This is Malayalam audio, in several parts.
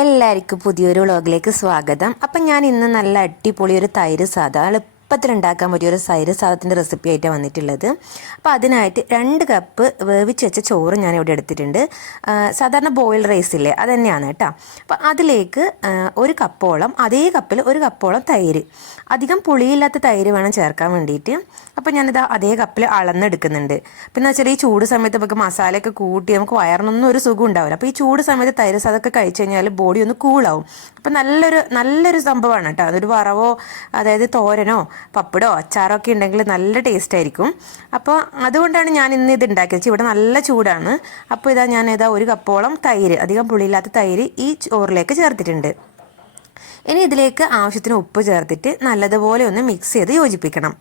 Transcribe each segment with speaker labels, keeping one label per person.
Speaker 1: എല്ലാവർക്കും പുതിയൊരു വ്ളോഗിലേക്ക് സ്വാഗതം. അപ്പം ഞാൻ ഇന്ന് നല്ല അടിപൊളി ഒരു തൈര് സാധ എളുപ്പത്തിൽ ഉണ്ടാക്കാൻ പറ്റിയ ഒരു തൈര് സാധത്തിന്റെ റെസിപ്പി ആയിട്ടാണ് വന്നിട്ടുള്ളത്. അപ്പോൾ അതിനായിട്ട് രണ്ട് കപ്പ് വേവിച്ച് വെച്ച ചോറ് ഞാൻ ഇവിടെ എടുത്തിട്ടുണ്ട് സാധാരണ ബോയിൽ റൈസ് ഇല്ലേ അത് തന്നെയാണ് കേട്ടോ. അപ്പോൾ അതിലേക്ക് ഒരു കപ്പോളം അതേ കപ്പിൽ ഒരു കപ്പോളം തൈര്. അധികം പുളിയില്ലാത്ത തൈര് വേണം ചേർക്കാൻ വേണ്ടിയിട്ട്. അപ്പോൾ ഞാനിത് അതേ കപ്പിൽ അളന്നെടുക്കുന്നുണ്ട് പിന്നെ വെച്ചാൽ ഈ ചൂട് സമയത്ത് നമുക്ക് മസാലയൊക്കെ കൂട്ടി നമുക്ക് വയറിനൊന്നും ഒരു സുഖം ഉണ്ടാവില്ല. അപ്പോൾ ഈ ചൂട് സമയത്ത് തൈര് അതൊക്കെ കഴിച്ചു കഴിഞ്ഞാൽ ബോഡി ഒന്ന് കൂളാവും. അപ്പം നല്ലൊരു നല്ലൊരു സംഭവമാണ് കേട്ടോ. അതൊരു വറവോ അതായത് തോരനോ പപ്പടോ അച്ചാറോ ഒക്കെ ഉണ്ടെങ്കിൽ നല്ല ടേസ്റ്റ് ആയിരിക്കും. അപ്പോൾ അതുകൊണ്ടാണ് ഞാൻ ഇന്ന് ഇത് ഉണ്ടാക്കിയത്. ഇവിടെ നല്ല ചൂടാണ്. അപ്പോൾ ഇതാ ഞാൻ ഇതാ ഒരു കപ്പോളം തൈര് അധികം പുളിയില്ലാത്ത തൈര് ഈ ചോറിലേക്ക് ചേർത്തിട്ടുണ്ട്. ഇനി ഇതിലേക്ക് ആവശ്യത്തിന് ഉപ്പ് ചേർത്തിട്ട് നല്ലതുപോലെ ഒന്ന് മിക്സ് ചെയ്ത് യോജിപ്പിക്കണം.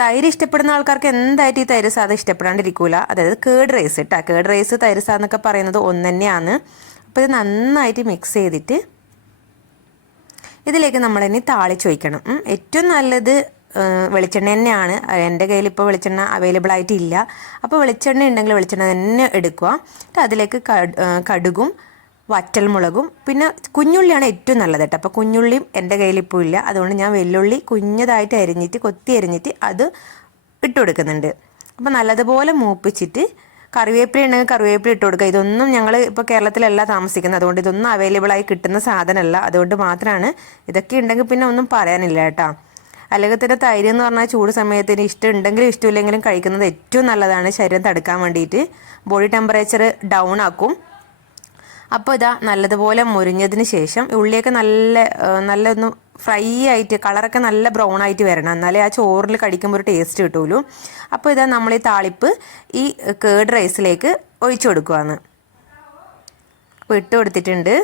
Speaker 1: തൈര് ഇഷ്ടപ്പെടുന്ന ആൾക്കാർക്ക് എന്തായിട്ട് ഈ തൈര് സാധം ഇഷ്ടപ്പെടാണ്ടിരിക്കൂല? അതായത് കേഡ് റൈസ് കേട്ടോ കേഡ് റൈസ് തൈര് സാധം എന്നൊക്കെ പറയുന്നത് ഒന്ന് തന്നെയാണ് അപ്പോൾ ഇത് നന്നായിട്ട് മിക്സ് ചെയ്തിട്ട് ഇതിലേക്ക് നമ്മൾ ഇനി താളിച്ച് വയ്ക്കണം ഏറ്റവും നല്ലത് വെളിച്ചെണ്ണ തന്നെയാണ്. എന്റെ കയ്യിൽ ഇപ്പോൾ വെളിച്ചെണ്ണ അവൈലബിൾ ആയിട്ടില്ല. അപ്പോൾ വെളിച്ചെണ്ണ ഉണ്ടെങ്കിൽ വെളിച്ചെണ്ണ തന്നെ എടുക്കുക. അതിലേക്ക് കടുകും വറ്റൽമുളകും. പിന്നെ കുഞ്ഞുള്ളിയാണ് ഏറ്റവും നല്ലത് കേട്ടോ. അപ്പോൾ കുഞ്ഞുള്ളിയും എന്റെ കയ്യിലിപ്പോൾ ഇല്ല. അതുകൊണ്ട് ഞാൻ വെല്ലുള്ളി കുഞ്ഞതായിട്ട് അരിഞ്ഞിട്ട് കൊത്തി അരിഞ്ഞിട്ട് അത് ഇട്ട് കൊടുക്കുന്നുണ്ട്. അപ്പോൾ നല്ലതുപോലെ മൂപ്പിച്ചിട്ട് കറിവേപ്പില ഉണ്ടെങ്കിൽ കറിവേപ്പില ഇട്ട് കൊടുക്കുക. ഇതൊന്നും ഞങ്ങൾ ഇപ്പോൾ കേരളത്തിലല്ല താമസിക്കുന്നത്. അതുകൊണ്ട് ഇതൊന്നും അവൈലബിളായി കിട്ടുന്ന സാധനമല്ല. അതുകൊണ്ട് മാത്രമാണ് ഇതൊക്കെ ഉണ്ടെങ്കിൽ പിന്നെ ഒന്നും പറയാനില്ല കേട്ടോ. അല്ലെങ്കിൽ തന്നെ തൈര് എന്ന് പറഞ്ഞാൽ ചൂട് സമയത്തിന് ഇഷ്ടം ഉണ്ടെങ്കിലും ഇഷ്ടമില്ലെങ്കിലും കഴിക്കുന്നത് ഏറ്റവും നല്ലതാണ്. ശരീരം തടുക്കാൻ വേണ്ടിയിട്ട്. ബോഡി ടെമ്പറേച്ചർ ഡൗൺ ആക്കും. അപ്പോൾ ഇതാ നല്ലതുപോലെ മുരിഞ്ഞതിന് ശേഷം ഉള്ളിയൊക്കെ നല്ല നല്ല ഒന്ന് ഫ്രൈ ആയിട്ട് കളറൊക്കെ നല്ല ബ്രൗൺ ആയിട്ട് വരണം. എന്നാലേ ആ ചോറിൽ കടിക്കുമ്പോൾ ഒരു ടേസ്റ്റ് കിട്ടുള്ളൂ അപ്പോൾ ഇതാ നമ്മൾ ഈ താളിപ്പ് ഈ കേർഡ് റൈസിലേക്ക് ഒഴിച്ചു കൊടുക്കുവാണ്. അപ്പോൾ ഇട്ട് കൊടുത്തിട്ടുണ്ട്.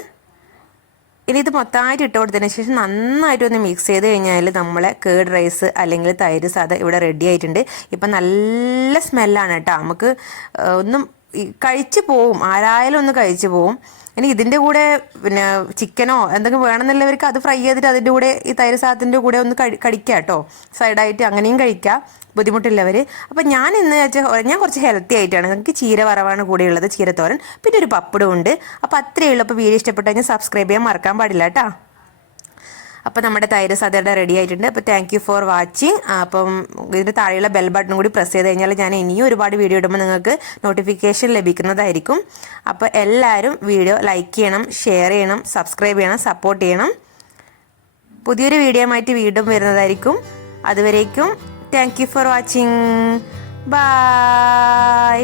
Speaker 1: ഇനി ഇത് മൊത്തമായിട്ട് ഇട്ട് കൊടുത്തതിന് ശേഷം നന്നായിട്ട് ഒന്ന് മിക്സ് ചെയ്ത് കഴിഞ്ഞാൽ നമ്മളെ കേർഡ് റൈസ് അല്ലെങ്കിൽ തൈര് സാധ ഇവിടെ റെഡി ആയിട്ടുണ്ട്. ഇപ്പം നല്ല സ്മെല്ലാണ് കേട്ടോ. നമുക്ക് ഒന്നും കഴിച്ചു പോവും. ആരായാലും ഒന്ന് കഴിച്ചു പോവും. ഇനി ഇതിന്റെ കൂടെ പിന്നെ ചിക്കനോ എന്തെങ്കിലും വേണമെന്നുള്ളവർക്ക് അത് ഫ്രൈ ചെയ്തിട്ട് അതിന്റെ കൂടെ ഈ തൈര് സാധത്തിന്റെ കൂടെ ഒന്ന് കഴി കഴിക്കുക കേട്ടോ സൈഡായിട്ട് അങ്ങനെയും കഴിക്കാം. ബുദ്ധിമുട്ടില്ലവർ അപ്പം ഞാൻ ഇന്ന് വെച്ചാൽ ഞാൻ കുറച്ച് ഹെൽത്തി ആയിട്ടാണ്. എനിക്ക് ചീര വറവാണ് കൂടെ ഉള്ളത് ചീരത്തോരൻ. പിന്നെ ഒരു പപ്പടം ഉണ്ട് അപ്പോൾ അത്രയേ ഉള്ളൂ. അപ്പോൾ വീഡിയോ ഇഷ്ടപ്പെട്ടു കഴിഞ്ഞാൽ സബ്സ്ക്രൈബ് ചെയ്യാൻ മറക്കാൻ പാടില്ല കേട്ടോ അപ്പോൾ നമ്മുടെ തൈര് സദയുടെ റെഡി ആയിട്ടുണ്ട്. അപ്പോൾ താങ്ക് യു ഫോർ വാച്ചിങ് അപ്പം ഇതിന്റെ താഴെയുള്ള ബെൽ ബട്ടൺ കൂടി പ്രസ് ചെയ്ത് കഴിഞ്ഞാൽ ഞാൻ ഇനിയും ഒരുപാട് വീഡിയോ ഇടുമ്പോൾ നിങ്ങൾക്ക് നോട്ടിഫിക്കേഷൻ ലഭിക്കുന്നതായിരിക്കും. അപ്പോൾ എല്ലാവരും വീഡിയോ ലൈക്ക് ചെയ്യണം ഷെയർ ചെയ്യണം സബ്സ്ക്രൈബ് ചെയ്യണം സപ്പോർട്ട് ചെയ്യണം. പുതിയൊരു വീഡിയോ ആയിട്ട് വീണ്ടും വരുന്നതായിരിക്കും. അതുവരേക്കും thank you for watching bye